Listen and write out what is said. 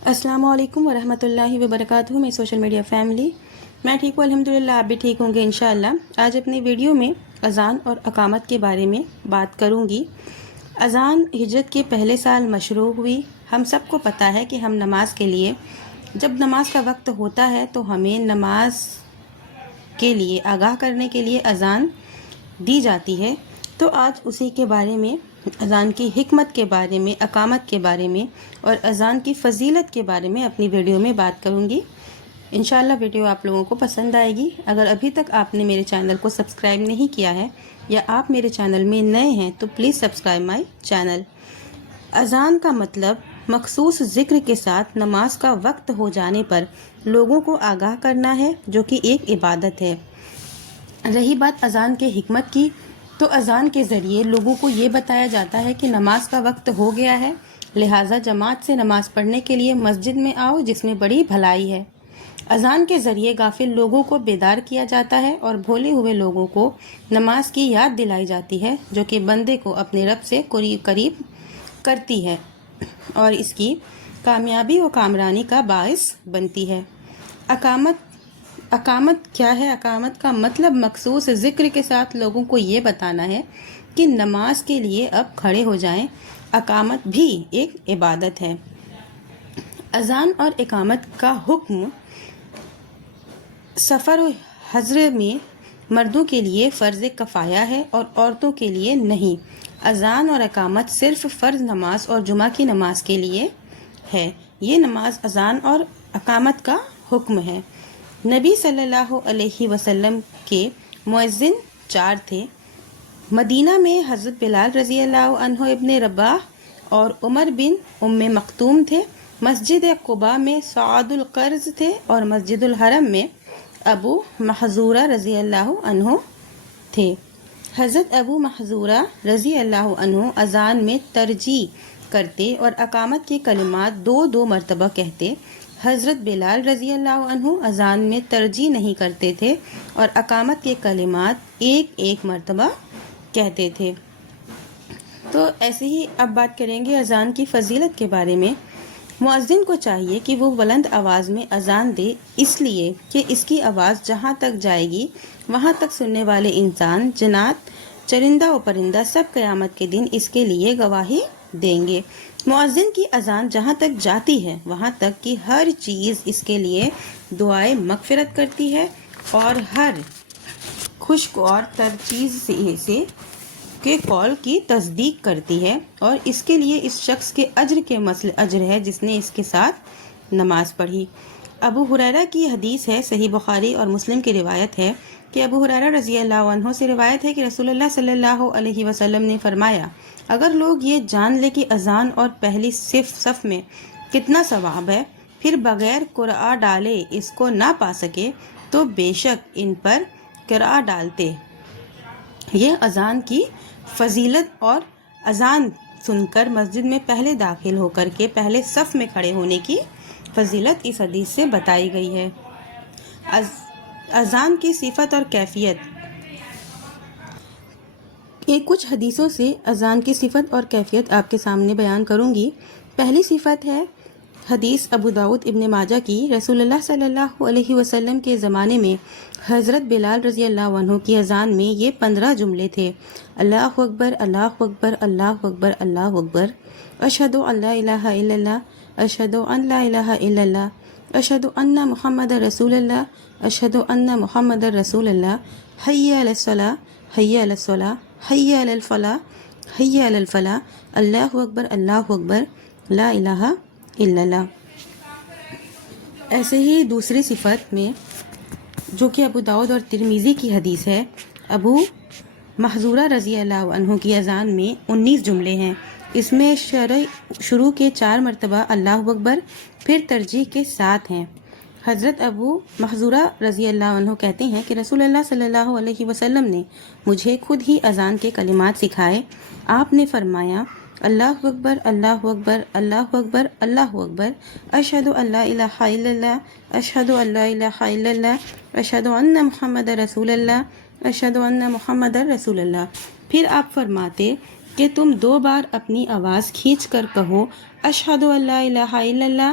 السلام علیکم ورحمۃ اللہ وبرکاتہ۔ میں سوشل میڈیا فیملی، میں ٹھیک ہوں الحمدللہ، آپ بھی ٹھیک ہوں گے انشاءاللہ۔ آج اپنی ویڈیو میں اذان اور اقامت کے بارے میں بات کروں گی۔ اذان ہجرت کے پہلے سال مشروع ہوئی۔ ہم سب کو پتہ ہے کہ ہم نماز کے لیے جب نماز کا وقت ہوتا ہے تو ہمیں نماز کے لیے آگاہ کرنے کے لیے اذان دی جاتی ہے۔ تو آج اسی کے بارے میں، اذان کی حکمت کے بارے میں، اقامت کے بارے میں اور اذان کی فضیلت کے بارے میں اپنی ویڈیو میں بات کروں گی۔ انشاءاللہ ویڈیو آپ لوگوں کو پسند آئے گی۔ اگر ابھی تک آپ نے میرے چینل کو سبسکرائب نہیں کیا ہے یا آپ میرے چینل میں نئے ہیں تو پلیز سبسکرائب مائی چینل۔ اذان کا مطلب مخصوص ذکر کے ساتھ نماز کا وقت ہو جانے پر لوگوں کو آگاہ کرنا ہے، جو کہ ایک عبادت ہے۔ رہی بات اذان کے حکمت کی، تو اذان کے ذریعے لوگوں کو یہ بتایا جاتا ہے کہ نماز کا وقت ہو گیا ہے، لہٰذا جماعت سے نماز پڑھنے کے لیے مسجد میں آؤ، جس میں بڑی بھلائی ہے۔ اذان کے ذریعے غافل لوگوں کو بیدار کیا جاتا ہے اور بھولے ہوئے لوگوں کو نماز کی یاد دلائی جاتی ہے، جو کہ بندے کو اپنے رب سے قریب کرتی ہے اور اس کی کامیابی و کامرانی کا باعث بنتی ہے۔ اقامت کیا ہے؟ اقامت کا مطلب مخصوص ذکر کے ساتھ لوگوں کو یہ بتانا ہے کہ نماز کے لیے اب کھڑے ہو جائیں۔ اقامت بھی ایک عبادت ہے۔ اذان اور اقامت کا حکم سفر و حضر میں مردوں کے لیے فرض کفایہ ہے اور عورتوں کے لیے نہیں۔ اذان اور اقامت صرف فرض نماز اور جمعہ کی نماز کے لیے ہے۔ یہ نماز اذان اور اقامت کا حکم ہے۔ نبی صلی اللہ علیہ وسلم کے مؤذن 4 تھے۔ مدینہ میں حضرت بلال رضی اللہ عنہ ابن رباح اور عمر بن مکتوم تھے۔ مسجد قباء میں سعد القرظ تھے اور مسجد الحرم میں ابو محذورہ رضی اللہ عنہ تھے۔ حضرت ابو محذورہ رضی اللہ عنہ اذان میں ترجیح کرتے اور اقامت کے کلمات 2 مرتبہ کہتے۔ حضرت بلال رضی اللہ عنہ اذان میں ترجیح نہیں کرتے تھے اور اقامت کے کلمات 1 مرتبہ کہتے تھے۔ تو ایسے ہی اب بات کریں گے اذان کی فضیلت کے بارے میں۔ مؤذن کو چاہیے کہ وہ بلند آواز میں اذان دے، اس لیے کہ اس کی آواز جہاں تک جائے گی وہاں تک سننے والے انسان، جنات، چرندہ و پرندہ سب قیامت کے دن اس کے لیے گواہی دیں گے۔ مؤذن کی اذان جہاں تک جاتی ہے وہاں تک کہ ہر چیز اس کے لیے دعائے مغفرت کرتی ہے اور ہر خشک اور تر چیز سے کے قول کی تصدیق کرتی ہے، اور اس کے لیے اس شخص کے اجر کے مثل اجر ہے جس نے اس کے ساتھ نماز پڑھی۔ ابو ہریرہ کی حدیث ہے، صحیح بخاری اور مسلم کی روایت ہے کہ ابو ہریرہ رضی اللہ عنہ سے روایت ہے کہ رسول اللہ صلی اللہ علیہ وسلم نے فرمایا، اگر لوگ یہ جان لے کہ اذان اور پہلی صف میں کتنا ثواب ہے، پھر بغیر قرعہ ڈالے اس کو نہ پا سکے تو بے شک ان پر قرعہ ڈالتے۔ یہ اذان کی فضیلت اور اذان سن کر مسجد میں پہلے داخل ہو کر کے پہلے صف میں کھڑے ہونے کی فضیلت اس حدیث سے بتائی گئی ہے۔ اذان کی صفت اور کیفیت۔ کچھ حدیثوں سے اذان کی صفت اور کیفیت آپ کے سامنے بیان کروں گی۔ پہلی صفت ہے حدیث ابو داؤد ابن ماجہ کی۔ رسول اللہ صلی اللہ علیہ وسلم کے زمانے میں حضرت بلال رضی اللہ عنہ کی اذان میں یہ 15 جملے تھے: اللہ اکبر، اللہ اکبر، اللہ اکبر، اللہ اکبر، اشہد ان لا الہ الا اللہ، اشہد ان لا الہ الا اللہ، اشہد ان محمد رسول اللہ، اشہد ان محمد رسول اللہ، حی علی الصلاۃ، حی علی الصلاۃ، حی علی الفلاح، حی علی الفلاح، اللہ اکبر، اللہ اکبر، لا الہ الا اللہ۔ ایسے ہی دوسری صفت میں، جو کہ ابو داؤد اور ترمذی کی حدیث ہے، ابو محذورہ رضی اللہ عنہ کی اذان میں 19 جملے ہیں۔ اس میں شروع کے 4 مرتبہ اللہ اکبر پھر ترجیح کے ساتھ ہیں۔ حضرت ابو محذورہ رضی اللہ عنہ کہتے ہیں کہ رسول اللہ صلی اللہ علیہ وسلم نے مجھے خود ہی اذان کے کلمات سکھائے۔ آپ نے فرمایا، اللہ اکبر، اللہ اکبر، اللہ اکبر، اللہ اکبر، اشہد ان لا الہ الا اللہ، اشہد ان لا الہ الا اللہ، اشہد ان محمد رسول اللہ، اشہد ان محمد رسول اللہ۔ پھر آپ فرماتے کہ تم 2 بار اپنی آواز کھینچ کر کہو، اشہد ان لا الہ الا اللہ،